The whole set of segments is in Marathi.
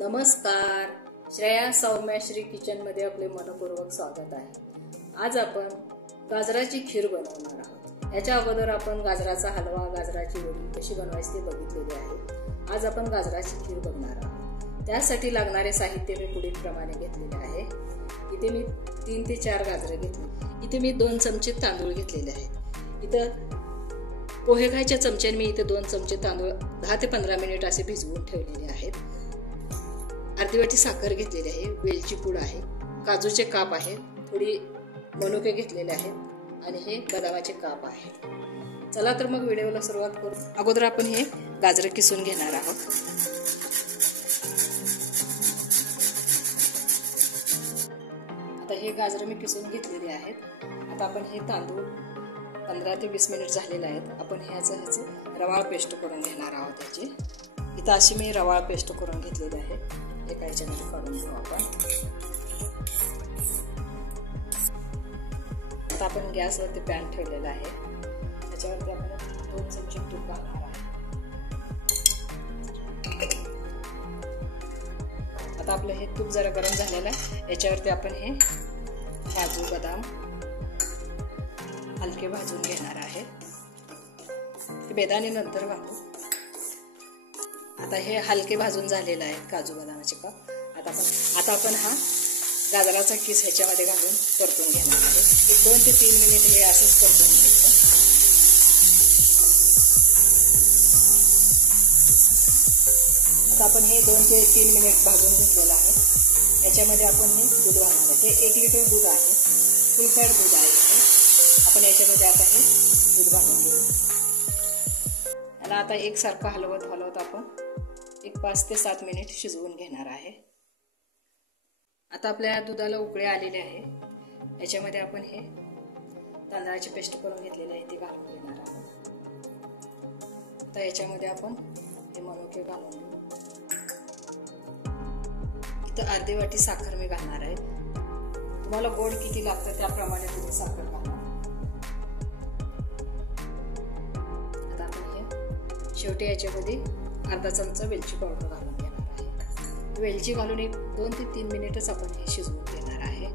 नमस्कार, श्रेया सौम्यश्री किचनमध्ये आपले मनपूर्वक स्वागत आहे। आज आपण गाजराची खीर बनवणार आहोत। याच्या अगोदर आपण गाजराचा हलवा, गाजराची वडी कशी बनवायची ते बघितलेले आहे। आज आपण गाजराची खीर बघणार आहोत। त्यासाठी लागणारे साहित्य मी पुढीलप्रमाणे घेतलेले आहे। इथे मी 3 ते 4 गाजरे घेतली। इथे मी 2 चमचे तांदूळ घेतलेले आहेत। इथे पोहे खायच्या चमच्याने मी इथे 2 चमचे तांदूळ 10 ते 15 मिनिट असे भिजवून ठेवलेले आहेत। अर्धी वाटी साखर घेतलेली आहे, वेलची पूड आहे, काजूचे काप आहेत, थोडी मनुके घेतलेले आहेत आणि हे बदामाचे काप आहेत। चला तर मग व्हिडिओला सुरुवात करू। अगोदर आपण हे गाजर किसून घेणार आहोत। आता हे गाजर मी किसून घेतलेले आहेत। आता आपण हे तांदूळ 15 ते 20 मिनिट झालेले आहेत। आपण ह्याचं रवाळ पेस्ट करून घेणार आहोत। याची इथं अशी मी रवाळ पेस्ट करून घेतलेली आहे। एका ह्याच्यामध्ये काढून घेऊ आपण। आता आपण गॅसवरती पॅन ठेवलेला आहे। त्याच्यावरती आपण 2 चमचे तूप घालणार आहे। आता आपलं हे तूप जरा गरम झालेलं आहे। याच्यावरती आपण हे काजू बदाम हलके भाजून घेणार आहे। ते बेदाणे नंतर घालू। आता हे हलके भाजून झालेलं आहे काजू बदामाचे काप। आता आपण हा गाजराचा किस ह्याच्यामध्ये घालून परतून घेणार आहे। 2 ते 3 मिनिट हे असंच परतून घ्यायचं। आता आपण हे 2 ते 3 मिनिट भाजून घेतलेलं आहे। याच्यामध्ये आपण हे दूध घालणार आहे। हे 1 लिटर दूध आहे, फुल फॅट दूध आहे। आपण याच्यामध्ये आता हे दूध घालून घेऊ। याला आता एकसारखं हलवत आपण 5 ते 7 मिनिट शिजवून घेणार आहे। आता आपल्या दुधाला उकळी आलेली आहे। याच्यामध्ये आपण हे तांदळाची पेस्ट करून घेतलेली आहे ती घालून घेणार आहोत। आता याच्यामध्ये आपण हे मनुके घालून घेऊ। इथं अर्धी वाटी साखर मी घालणार आहे। तुम्हाला गोड किती लागतं त्याप्रमाणे तुम्ही साखर घाला। आता आपण हे शेवटी याच्यामध्ये अर्धा चमचा वेलची पावडर घालून घेणार आहे। वेलची घालून 2 ते 3 मिनिटच आपण हे शिजवून घेणार आहे।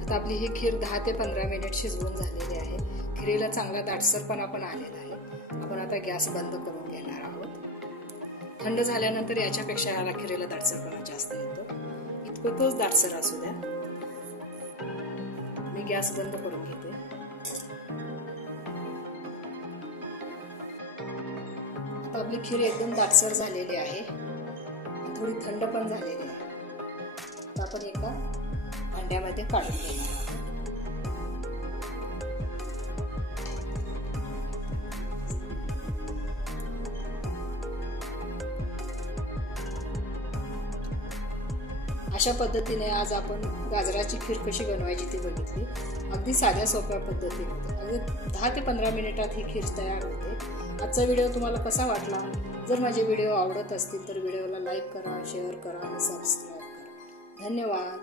आता आपली ही खीर 10 ते 15 मिनिट शिजवून झालेली आहे। खीरीला चांगला दाटसरपणा पण आलेला आहे। आपण आता गॅस बंद करून घेणार आहोत। थंड झाल्यानंतर याच्यापेक्षा याला खीरीला दाटसरपणा जास्त येतो। इतकंच दाटसर असू द्या। मी गॅस बंद करून घेते। आपली खीर एकदम दाटसर झालेली आहे, थोडी थंड पण झालेली आहे। आता आपण एका भांड्यामध्ये काढून घेणार आहोत। अशा पद्धतीने आज आपण गाजराची खीर कशी बनवायची ती बघितली। अगदी साध्या सोप्या पद्धतीने अगदी 10 ते 15 मिनिटात ही खीर तयार होते। आजचा व्हिडिओ तुम्हाला कसा वाटला? जर माझे व्हिडिओ आवडत असतील तर व्हिडिओला लाईक करा, शेअर करा आणि सबस्क्राईब करा। धन्यवाद।